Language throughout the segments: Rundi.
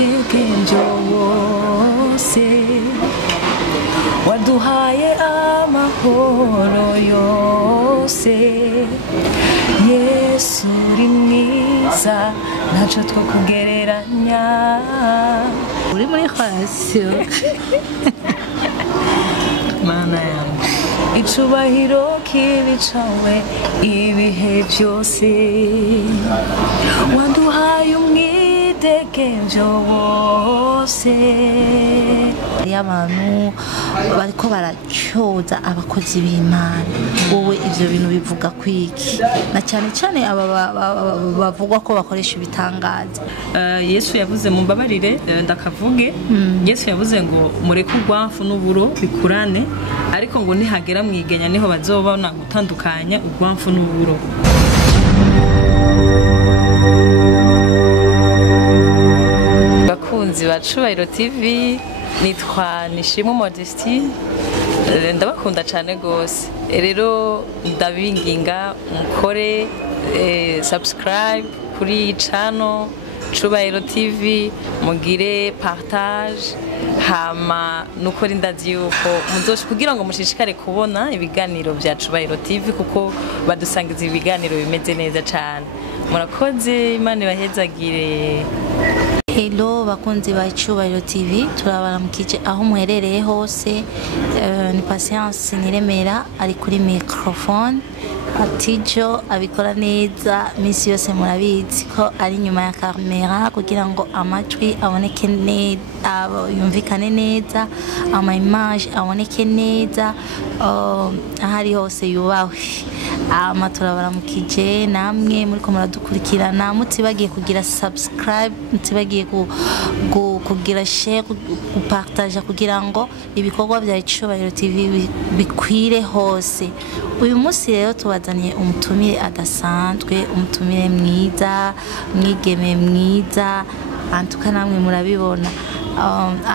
umwidegenjo wose waduhaye amahoro yose Yesu uri mwiza ntacyo twakugereranya uri muri khasyo mana yanjye icubahiro kibicawe ibihe byose waduhaye umwidegenjo wose y'abantu bariko baracyoza abakozi b'Imana wowe ivyo bintu bivuga kwiki na cyane cyane aba bavugwa ko bakoresha ibitangaza Yesu yavuze mu mbabarire ndakavuge Yesu yavuze ngo mureke urwamfu n'uburo bikurane ariko ngo nihagera mwigenya niho bazobona gutandukanya urwamfu n'uburo bakunzi ba Cubahiro TV nitwa Nishimwe Destin ndabakunda cyane gose rero ndabinginga mukore subscribe kuri channel Cubahiro TV mugire partage hama nuko rindazi yuko muzoshi kugira ngo mushishikare kubona ibiganiro bya Cubahiro TV kuko badusangiza ibiganiro bimeze neza cyane murakoze Imana ibahezagire. Hello bakunzi ba Cubahiro TV turabaramukije aho muherereye hose ni Patience Niremera ari kuri microphone atijo abikora neza misi yose murabizi ko ari nyuma ya kamera kugira ngo amajwi aboneke neza yumvikane neza ama image aboneke neza ahari hose yubawe turabaramukije namwe muri ko muradukurikirana mutibagiye kugira subscribe mutibagiye kugira share gupartage kugira ngo ibikorwa bya Cubahiro TV bikwire hose. Uyu munsi rero tubazaniye umutumire adasanzwe umutumire mwiza umwigeme mwiza antuka namwe murabibona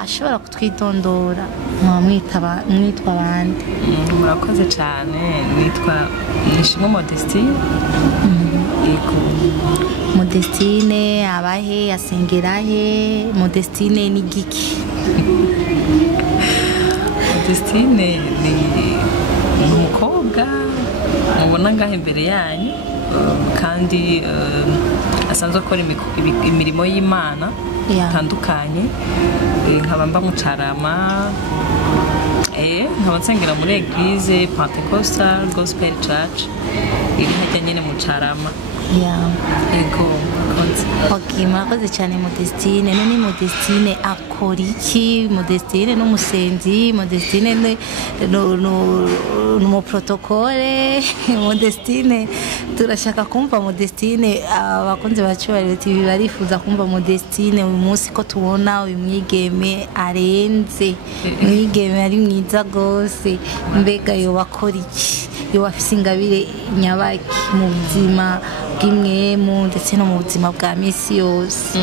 ashobora kutwitondora mwitwa bande murakoze cyane nitwa Nishimwe Destin Modestine abahe asengerahe Modestine ni giki Destin ni umukobwa mubona ngahe imbere yanyu kandi asanzwe akora imirimo y'Imana itandukanye nkaba mba mu Carama nkaba nsengera muri Eglise Pentecostal Gospel Church iri hajya nyine mu Carama yego okay murakoze cyane Modestine none Modestine akora iki Modestine n'umusenzi Modestine no protocole Modestine turashaka kumva Modestine abakunzi ba Cubahiro TV barifuza kumva Modestine uyu munsi ko tubona uyu mwigeme arenze mwigeme ari mwiza gose mbega yo bakora iki yo bafise ingabire nyabaki mu buzima bw'imwemu ndetse no mu buzima bwa misi yose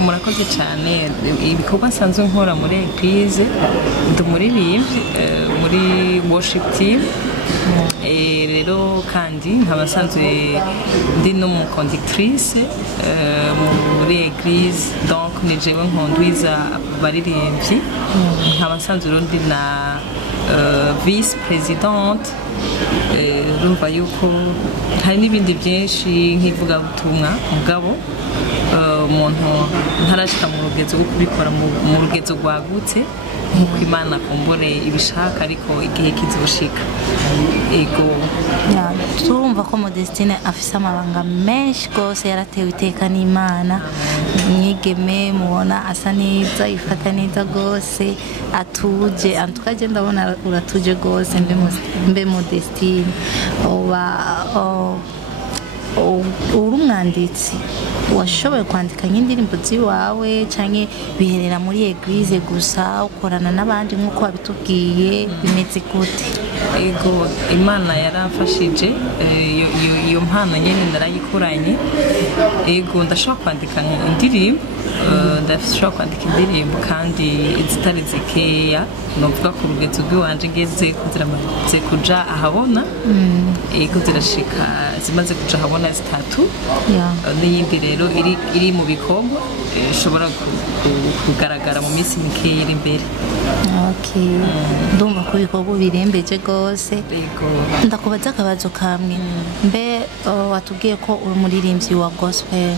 murakoze cyane ibikorwa nsanzwe nkora muri Eglise ndumuririmbyi muri worship team rero kandi nkaba nsanzwe ndi n'umuconductrice muri Eglise donc ni jewe nkondwiza abaririmbyi nkaba nsanzwe ndi na vice présidente rumva yuko hari n'ibindi byinshi nk'ivuga butumwa mugabo umuntu ntarashika mu rugezo rwo kubikora mu rugezo rwagutse nk'uko Imana kumbure ibishaka ariko igihe kizoshika ego turumva ko Modestine afise amabanga menshi gose yaratewe iteka n'Imana mwigeme mubona asa neza ifata neza gose atuje antukaje ndabona uratuje gose mbe Modestine uri umwanditsi washoboye kwandika nk'indirimbo ziwawe canke biherera muri Eglise gusa ukorana n'abandi nk'uko wabitubwiye bimeze gute ego imana yaramfashije iyo mpano nyine ndarayikuranye ego ndashobora kwandika indirimbo ndashobora kwandika indirimbo kandi izitari zikeya novuga ku rugezo rw'iwanje ngeze kuziramaze kuja ahabona ego zirashika zimaze kuja ahabona zitatu n'iyindi rero iri mu bikorwa ishobora kugaragara mu minsi mikeya iri imbere. Ndumva ko ibikorwa birembeje rwose. Ndakubaza akabazo kamwe, mbe watubwiye ko uri umuririmbyi wa gospel,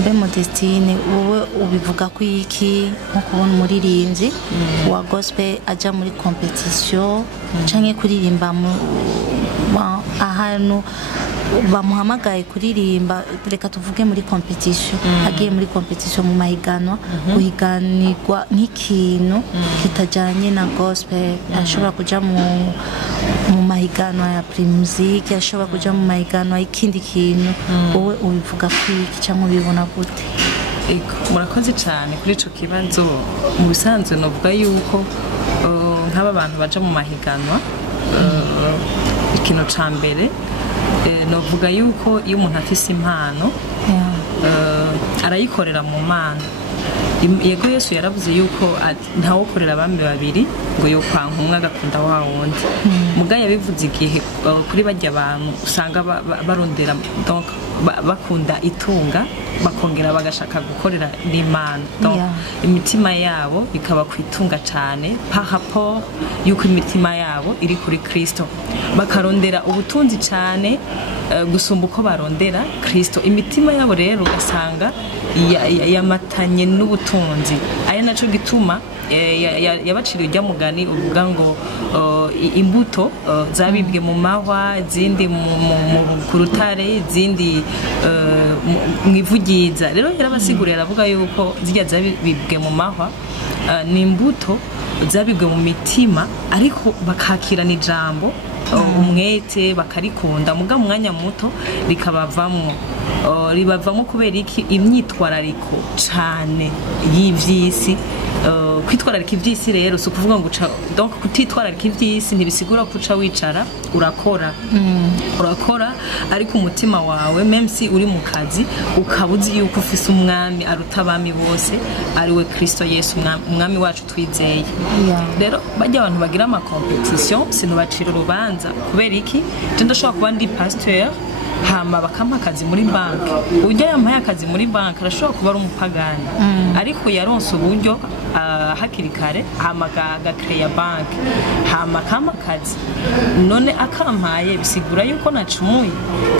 mbe Modestine wowe ubivuga ko iki nko kubona umuririmbyi wa gospel aja muri competition canke kuririmba ahantu bamuhamagaye kuririmba, reka tuvuge muri competition, agiye muri competition mu mahiganwa, guhiganirwa nk'ikintu kitajanye na gospel, ashobora kuja mu mahiganwa ya primusic, ashobora kuja mu mahiganwa y'ikindi kintu, wowe ubivuga ko iki cyangwa ubibona gute? Murakoze cyane kuri ico kibazo. Mu bisanzwe novuga yuko nk'aba bantu baja mu mahiganwa, ikintu ca mbere novuga yuko iyo umuntu afise impano arayikorera mu mana. Yego Yesu yaravuze yuko ntawukorera abami babiri ngo yo kwanka umwe agakunda wa wundi. Muga yabivuze igihe kuri bajya abantu usanga barondera donc bakunda itunga bakongera bagashaka gukorera n'Imana, donc imitima yabo ikaba kwitunga cyane par rapport yuko imitima yabo iri kuri Kristo, bakarondera ubutunzi cyane gusumba uko barondera Kristo. Imitima yabo rero ugasanga yamatanye n'ubutunzi, ari naco gituma yabaciriye ujya mugani uvuga ngo imbuto zabibwe mu mahwa, izindi ku rutare, izindi mu ivugiza. Rero yarabasiguriye aravuga yuko zijya zabibwe mu mahwa ni imbuto zabibwe mu mitima, ariko bakakirana ijambo umwete bakarikunda, muga mu mwanya muto ribavamo kubera iki imyitwarariko cyane y'ivyisi. Kwitwararika ivyisi rero si ukuvuga ngo donc kutitwararika ivyisi ntibisigura ko uca wicara urakora ariko umutima wawe même si uri mu kazi ukabuzi yuko ufise umwami aruta abami bose ari we Kristo Yesu umwami wacu twizeye. Rero bajya abantu bagira ama competition sinubacira urubanza kubera iki je ndashobora kuba ndi pasteur hama bakampa akazi muri banki, ujya yampaye akazi muri banki arashobora kuba ari umupagani, ariko yaronse uburyo hakiri kare hama agakreya banki hama akampa akazi, none akampaye bisigura yuko nacumuye.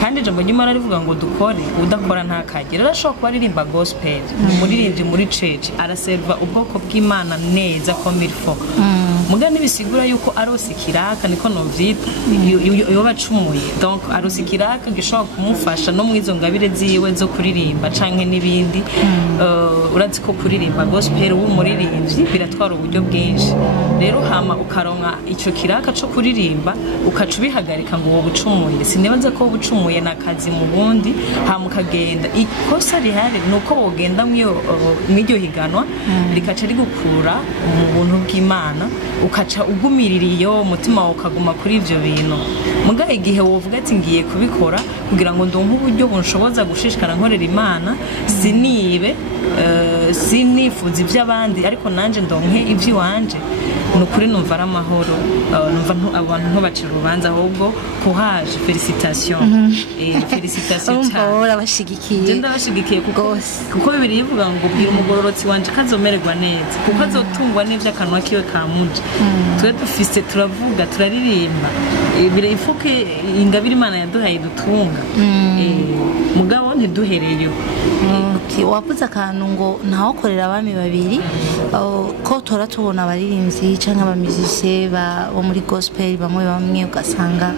Kandi ijambo ry'Imana rivuga ngo dukore, udakora ntakagire. Rero ashobora kuba aririmba gospel, umuririmbyi muri church araserva ubwoko bw'Imana neza comme il faut, muga nibisigura yuko arose ikiraka, niko novyita iyo bacumuye, donc arose ikiraka gishobora kumufasha no mwizo ngabire ziwe zo kuririmba canke nibindi. Urazi ko kuririmba gospel w'umuririmbyi biratwara uburyo bwinshi, rero hama ukaronka ico kiraka co kuririmba ukaca ubihagarika ngo wowe ucumuye. Sinibaza ko ucumuye nakazi mu bundi hama ukagenda. Ikosa rihari nuko wogenda mw'iryo higanwa rikaca rigukura mu buntu bw'Imana, ukaca ugumiririyo umutima ukaguma kuri ivyo bintu. Muga igihe wovuga ati ngiye kubikora kugira ngo ndonke uburyo bunshoboza gushishikara nkorera Imana, sinifuza iby'abandi ariko nanje ndonke iby'iwanje, nukuri numva ari amahoro, numva abantu ntubacira urubanza, ahubwo kuhaje felicitation. Felicitation cyane, urabashigikiye. Ndabashigikiye kuko Bibiliya ivuga ngo bwira umugororotsi wanje kazomererwa neza kuko azotungwa n'ivyo akanwa kiwe kamuje. Twe dufise turavuga turaririmba, ifuke ingabire Imana yaduhaye dutunga, mugabo ntiduhereyo. Wavuze akantu ngo ntawokorera abami babiri, ko tora tubona abaririmbyi canke abamizise bo muri gospel bamwe ugasanga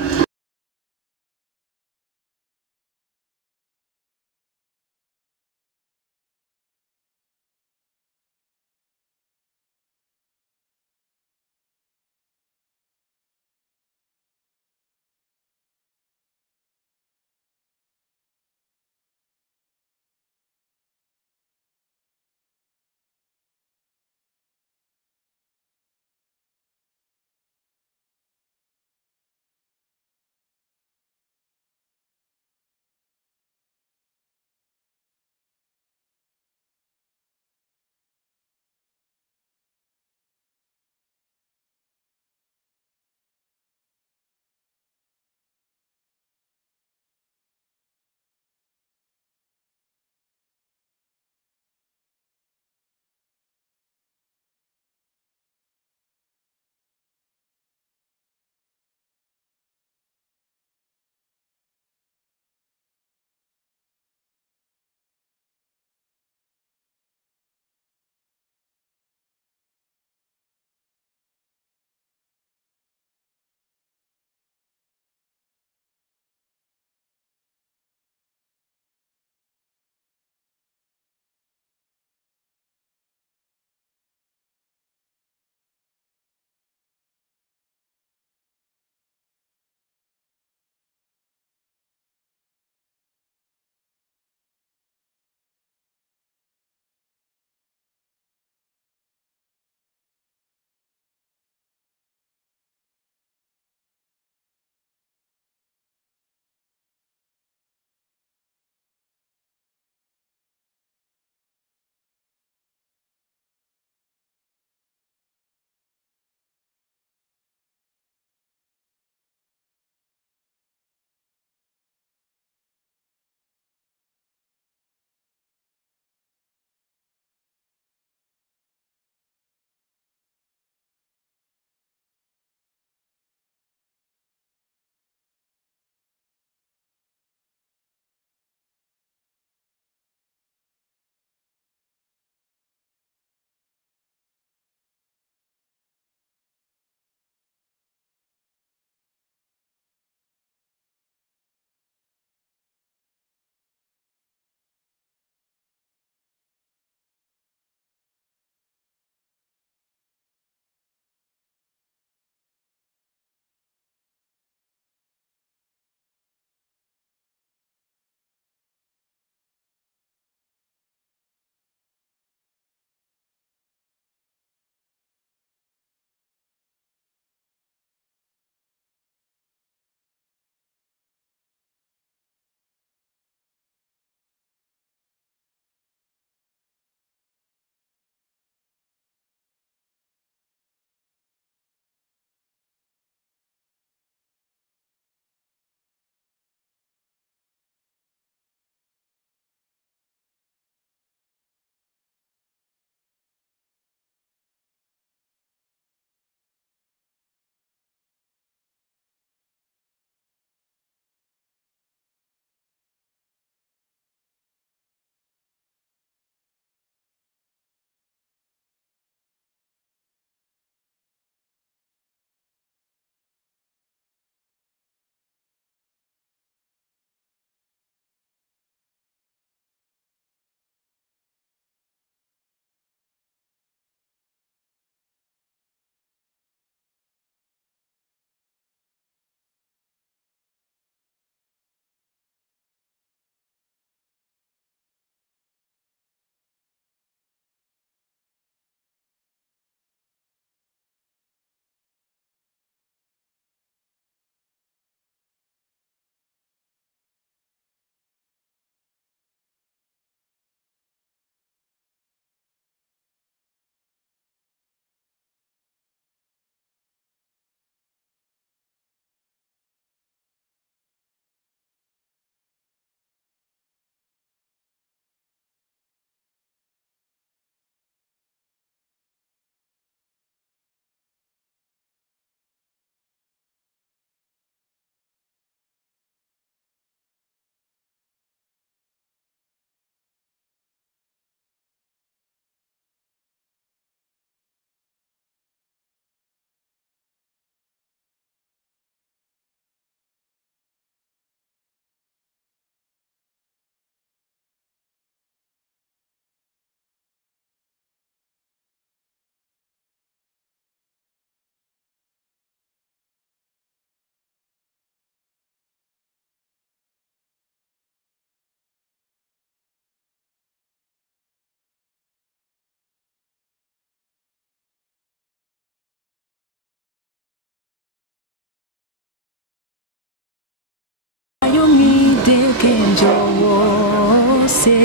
umwidegenjo wose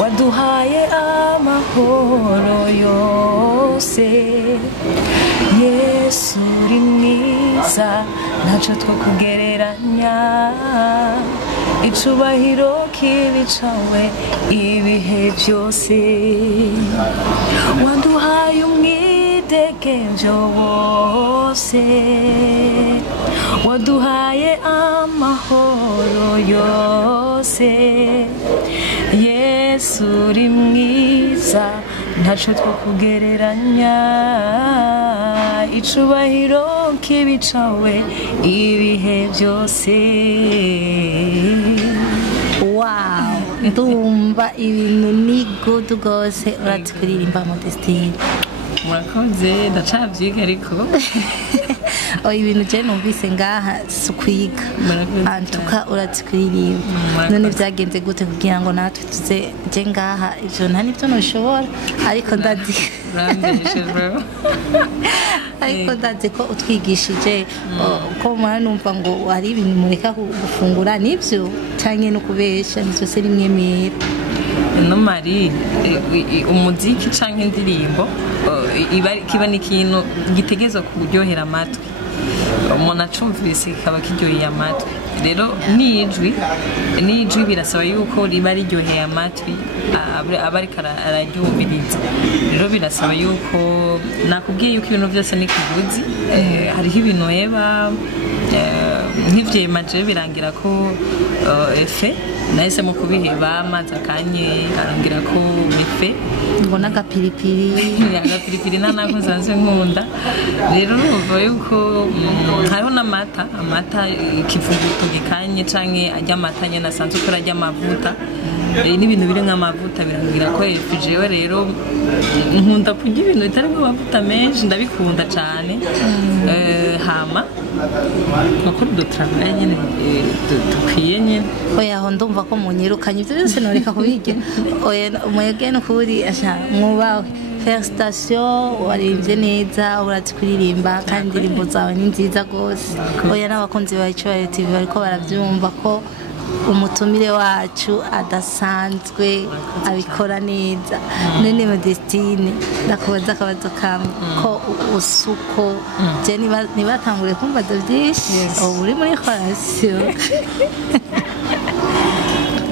waduhaye amahoro yose Yesu uri mwiza ntacyo twakugereranya icubahiro kibi cawe ibihe byose waduhaye umwidegenjo wose waduhaye amahoro yose Yesu uri mwiza ntacyo twakugereranya icubahiro kibi cawe ibihe byose. Wow, ndumva ibintu ni good rwose urazi kuririmba mu Destin. Murakoze ndacabyiga ariko ibintu je numvise ngaha sukwiga antuka urazi kuririmba none byagenze gute kugira ngo natwe tuze je ngaha ivyo nta nivyo noshobora ariko ndazi ariko ndazi ko utwigishije ko mwana numva ngo hari ibintu mureka gufungura nivyo canke no kubesha nivyo se rimwe no mari umuziki canke indirimbo kiba ni ikintu gitegezwa kuryohera amatwi umuntu acumvise kikaba kiryoheye amatwi rero n'ijwi birasaba yuko riba riryoheye amatwi aba ariko araryumviriza rero birasaba yuko nakubwiye yuko ibintu byose ni kiguzi hariho ibintu eba nk'ivyemaje birangira ko efe nahisemo kubiheba amazi akanye arangira ko bife ngo n'agapiripiri nako nsanzwe nkunda rero urumva yuko hariho amata ikivuguto gikanye canke ajya amata nyene asanzwe ko arajya amavuta n'ibintu biri nk'amavuta birangira ko jewe rero nkunda kurya ibintu bitari amavuta menshi ndabikunda cane hama bakora udutravaye nyene dukwiye nyene oya aho ndumva ko munyirukanye ibyo byose noreka kubirya oya umwege n'ukuri mwubawe Félicitations waririmbye neza urazi kuririmba kandi indirimbo zawe ni nziza rwose oya n'abakunzi ba Icyubahiro TV bariko baravyumva ko umutumire wacu adasanzwe abikora neza none mu Destin ndakubaza akabazo kamwe ko usuko je nibatangure kumva byinshi uri muri relation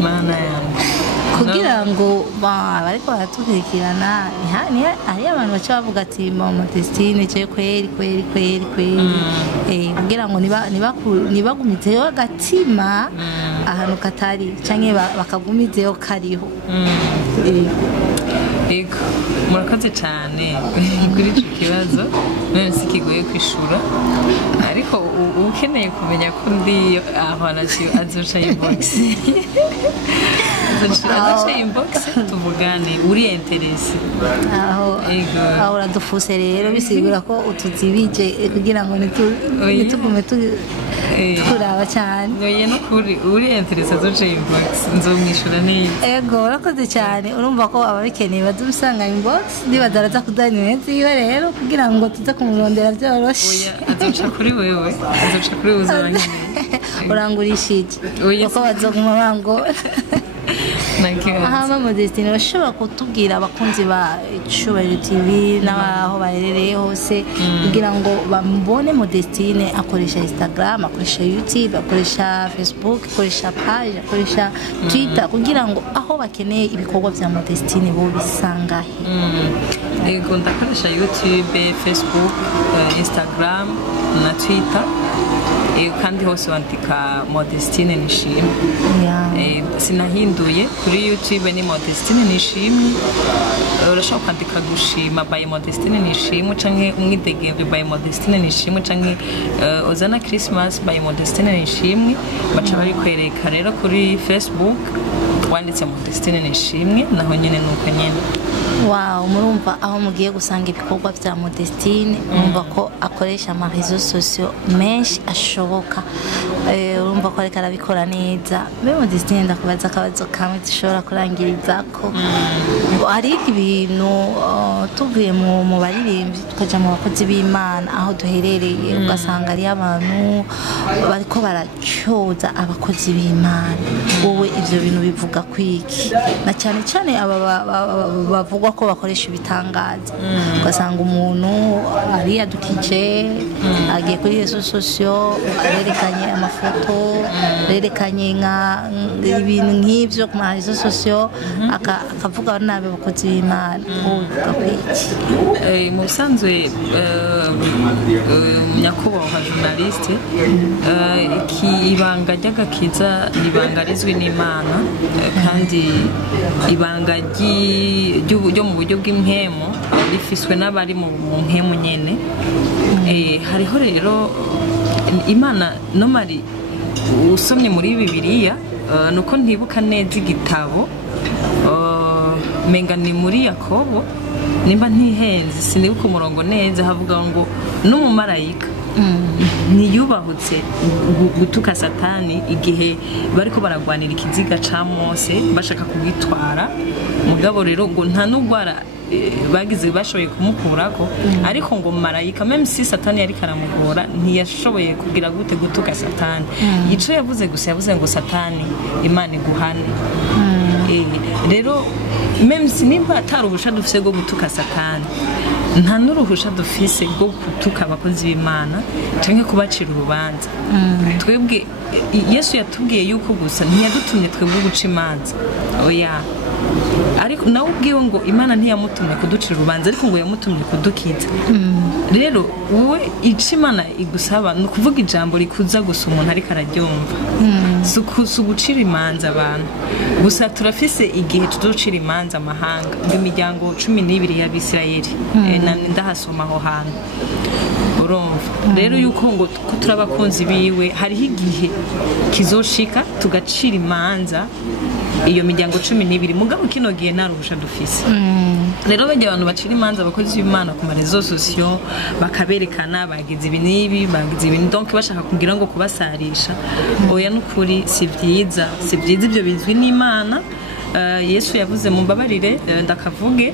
mana yangu kugira ngo bariko baratukurikirana hari abantu baca bavuga ati mu Destin je kweri kugira ngo nibagumizeyo agatima ahantu katari canke bakagumizeyo kariho ego murakoze cyane kuri icyo kibazo none si kigoye kwishura ariko ukeneye kumenya ko ndi aho azoca inbox azoca inbox tuvugane uri interesse aho uradufuse rero bisigura ko utuzibije kugira ngo nitugume turaba cyane ngoye no kuri uri interesse azoca inbox nzomwishura neza ego urakoze cyane urumva ko ababikeneye bazusanga inbox nibadaraza kudanira ziwe rero kugira ngo tuze kumurondera byoroshe azoca kuri wewe uzabanyine urangurishije uko bazoguma bango aha mu Destin bashobora kutubwira abakunzi ba Icyubahiro TV n'aho baherereye hose kugira ngo bambone mu Destin akoresha Instagram akoresha YouTube akoresha Facebook akoresha page akoresha Twitter kugira ngo aho bakeneye ibikorwa bya mu Destin bo bisangahe ego ndakoresha YouTube Facebook Instagram na Twitter kandi hose wandika Modestine Nishimwe sinahinduye kuri YouTube ni Modestine Nishimwe urashobora kwandika gushima by Modestine Nishimwe canke umwidegemvyo by Modestine Nishimwe canke ozana Christmas by Modestine Nishimwe baca babikwereka rero kuri Facebook wanditse Modestine Nishimwe naho nyene nuko nyene wow murumva aho mugiye gusanga ibikorwa bya Modestine mumva ko akoresha ama réseaux sociaux menshi ashoboka urumva ko ariko arabikora neza. Mbe Destin ndakubaza akabazo kamwe dushobora kurangirizako. Hari ibintu tuvuye mu baririmbyi tukaja mu bakozi b'Imana aho duherereye ugasanga ari abantu bariko baracyoza abakozi b'Imana. Wowe ivyo bintu bivuga kwiki? Na cyane cyane aba bavugwa ko bakoresha ibitangaza. Ugasanga umuntu ari yadukije agiye kuri rezo sosiyo arerekanye amafoto arerekanye ibintu nk'ivyo ku rezo sosiyo akavuga nabi abakozi b'Imana. Uvuga kwiki? Mu bisanzwe nyakubahwa journaliste ibanga ry'agakiza ni ibanga rizwi n'Imana kandi ibanga ryo mu buryo bw'impemu rifiswe n'abari mu mpemu nyene. Hariho rero Imana nomari usomye muri Bibiliya nuko ntibuka neza igitabo menga ni muri Yakobo nimba ntihenze sinibuka umurongo neza havuga ngo n'umumarayika ntiyubahutse gutuka Satani igihe bariko baragwanira ikiziga ca Mose bashaka kugitwara. Mugabo rero ngo nta n'ugwara bagize bashoboye kumukurako ariko ngo marayika même si Satani yari karamugora ntiyashoboye kugira gute gutuka Satani. Ico yavuze gusa yavuze ngo Satani Imana iguhane. Rero même si nimba ataruhusha dufise go gutuka Satani nta n'uruhusha dufise go gutuka abakozi b'Imana canke kubacira urubanza. Twebwe Yesu yatubwiye yuko gusa ntiyadutumye twebwe guca imanza. Oya, ariko nawe ubwiwe ngo Imana ntiyamutumye kuducira urubanza ariko ngo yamutumye kudukiza. Rero wowe ica Imana igusaba ni ukuvuga ijambo rikuza gusa umuntu ariko araryumva. Sugucira imanza abantu gusa turafise igihe tudocira imanza amahanga imiryango 12 y'Abisirayeli ndahasoma aho hantu urumva. Rero yuko ngo turabakunzi biwe hariho igihe kizoshika tugacira imanza iyo miryango 12 mugabo kino gihe naruhusha dufise. Rero bajya abantu bacira imanza abakozi b'Imana ku marezo sosiyo bakaberekana bagize ibi nibi bagize ibintu donc bashaka kugira ngo kubasarisha. Oya nukuri si byiza ibyo bizwi n'Imana. Yesu yavuze mu mbabarire ndakavuge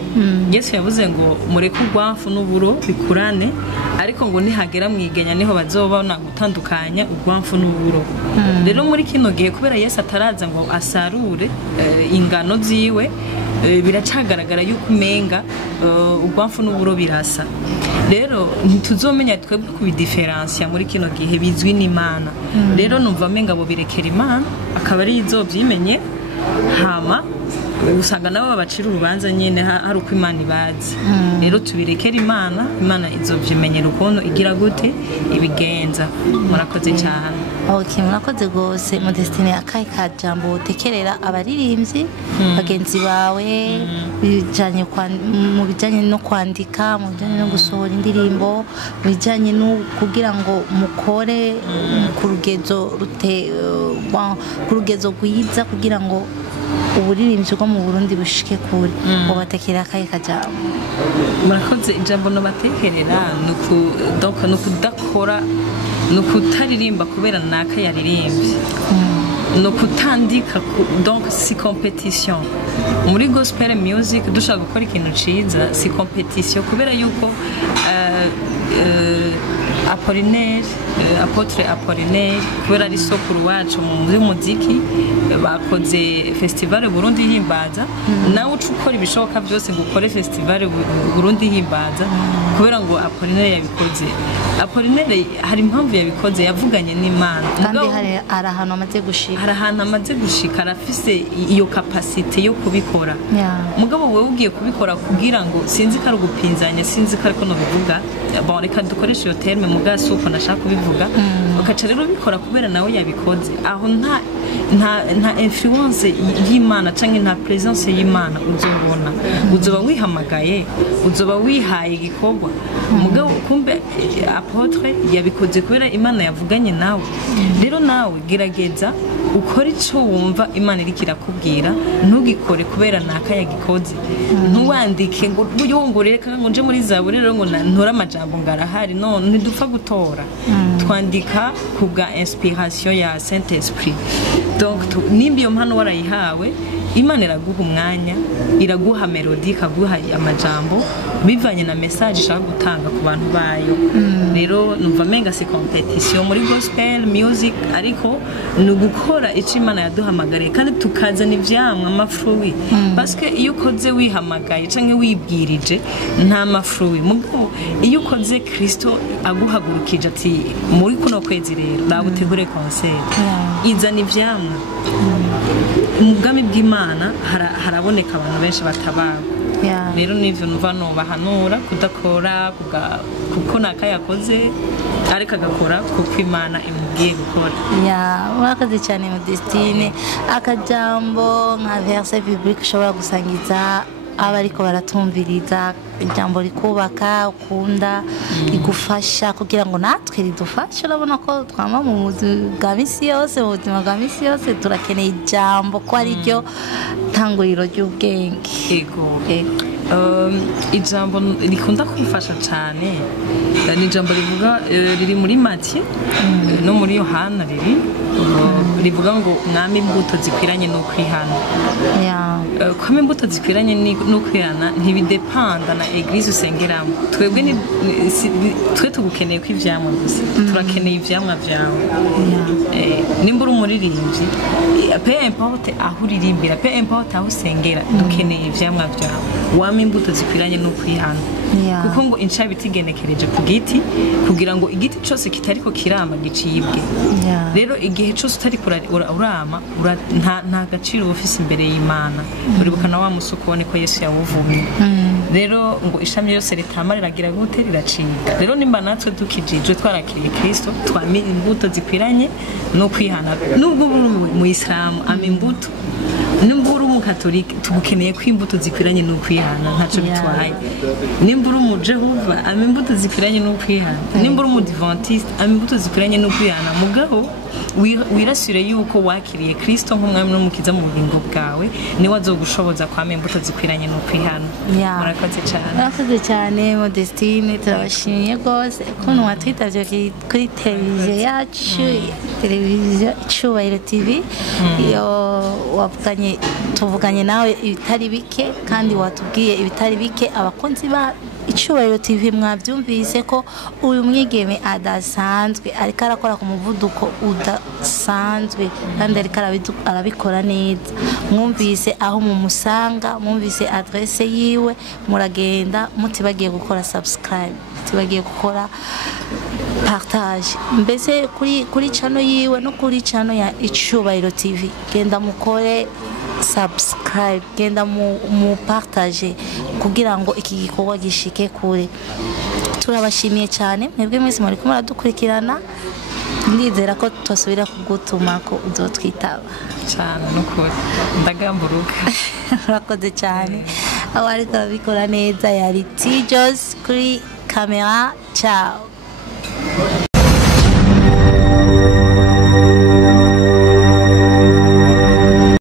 Yesu yavuze ngo mureke urwafu n'uburo bikurane ariko ngo nihagera mwigenya niho bazobona gutandukanya urwafu n'uburo. Rero muri kino gihe kubera Yesu ataraza ngo asarure ingano ziwe biracagaragara yuko umenga urwafu n'uburo birasa. Rero ntituzomenya twebwe kubidiferencia muri kino gihe bizwi n'Imana. Rero numva menga bo birekera Imana akaba ari izovyimenye hama usanga nabo babacira urubanza nyene hari uko Imana ibazi. Rero tubirekera Imana izovyimenyera ukuntu igira gute ibigenza. Murakoze cyane. Okay, murakoze gose. Destin akaye ka jambo tekerera abaririmbyi bagenzi bawe bijanye mu bijanye no kwandika mu bijanye no gusohora indirimbo bijanye no kugira ngo mukore ku rugezo rwiza kugira ngo uburirimbyi bwo mu Burundi bushike kure. Ubatekera akaye kajambo. Murakoze. Ijambo no batekerera nukudakora nukutaririmba kubera naka yaririmbye nukutandika donc si competition. Muri gospel music dushaka gukora ikintu ciza si competition kubera yuko Apotre Apollinaire kubera ari sokuru wacu muri muziki bakoze festival Burundi himbaza nawe ucukora ibishoboka byose gukore festival Burundi himbaza kubera ngo Apollinaire yabikoze. Apollinaire hari impamvu yabikoze yavuganye n'Imana kandi hari ahantu amaze gushika arafise iyo capacity yo kubikora. Mugabo wewe ugiye kubikora kugira ngo sinzi ko ari gupinzanya sinzi ko ariko no bivuga bon reka dukoresha iyo terme mugaso uko nashaka kubivuga ukaca rero bikora kubera nawe yabikoze aho nta influence y'Imana canke nta presence y'Imana uzobona uzoba wihamagaye uzoba wihaye igikorwa mugabo kumbe apotre yabikoze kubera Imana yavuganye nawe rero nawe gerageza ukora ico wumva Imana iri kirakubwira ntugikore kubera naka yagikoze ntuwandike ngo buyongorere kandi nje muri zaburi rero ngo ntora amajambo ngarahari none ntidupfa gutora twandika kubwa inspiration ya Saint Esprit donc nimba iyo mpano warayihawe Imana iraguha umwanya iraguha melody ikaguha amajambo bivanye na message ishaka gutanga ku bantu bayo rero numva menga si competition muri gospel music ariko no gukora ico Imana yaduhamagariye kandi tukazana ivyamwa amafruwi parce que iyo ukoze wihamagaye canke wibwirije nta mafruwi mugabo iyo ukoze Kristo aguhagurukije ati muri kuno kwezi rero nabutegure concert izana ivyamwa umugami bw'Imana haraboneka abantu benshi batabaga rero nivyo numva no bahanura kudakora kuko nakayakoze ariko agakora kuko Imana imubwiye gukora murakoze cyane mu Destin akajambo nka verset biblique ushobora gusangiza abariko baratumviriza ijambo rikubaka ukunda igufasha kugira ngo natwe ridufashe urabona ko twama mu buzima misi yose mu buzima bwa misi yose turakeneye ijambo ko ari ryo tanguriro ry'ubwenge ijambo rikunda kwifasha cyane ni ijambo rivuga riri muri Matthieu no muri Yohana rivuga ngo mwami imbuto zikwiranye no kwihana kwame imbuto zikwiranye no kwihana ntibidepanda na eglise usengeramo twebwe twe tugukeneye ko ivyamwa gusa turakeneye ivyamwa vyawe nimba uri umuririmbyi peu importe aho uririmbira peu importe aho usengera dukeneye ivyamwa vyawe wame imbuto zikwiranye no kwihana kuko ngo inca bitigenekereje ku giti kugira ngo igiti cyose kitariko kirama gicibwe rero igihe cyose utari urama nta gaciro ufise imbere y'Imana uribukana wa musukone ko Yesu yawuvumye rero ngo ishami yose ritama riragira gute riracika rero nimba natwe dukijijwe twarakiriye Kristo twame imbuto zikwiranye no kwihana nubwo mu Islam ama imbuto nimba uri umukatolika tugukeneye ko imbuto zikwiranye no kwihana ntaco bitwaye nimba uri umujehova ama imbuto zikwiranye no kwihana nimba uri umudiventiste ama imbuto zikwiranye no kwihana mugabo wirasire yuko wakiriye Kristo nk'umwami n'umukiza mu bugingo bwawe niwe azogushoboza kwama imbuto zikwiranye no kwihana murakoze cyane mu Destin turabashimiye rwose ukuntu watwitavye kuri televiziyo yacu televiziyo Icyubahiro TV iyo wavuganye tuvuganye nawe ibitari bike kandi watubwiye ibitari bike abakunzi ba Icyubahiro TV mwabyumvise ko uyu mwigeme adasanzwe ariko arakora ku muvuduko udasanzwe kandi ariko arabikora neza mwumvise aho mumusanga mwumvise adresse yiwe muragenda mutibagiye gukora subscribe mutibagiye gukora partage mbese kuri channel yiwe no kuri channel ya Icyubahiro TV genda mukore subscribe genda mu partage kugira ngo iki gikorwa gishike kure turabashimiye cyane mwebwe mwese muri kumara dukurikirana ndizera ko tosubira kugutuma ko uzotwitaba cyane nukuri ndagamburuka murakoze cyane aho ariko bikora neza yari Tijos kuri kamera ciao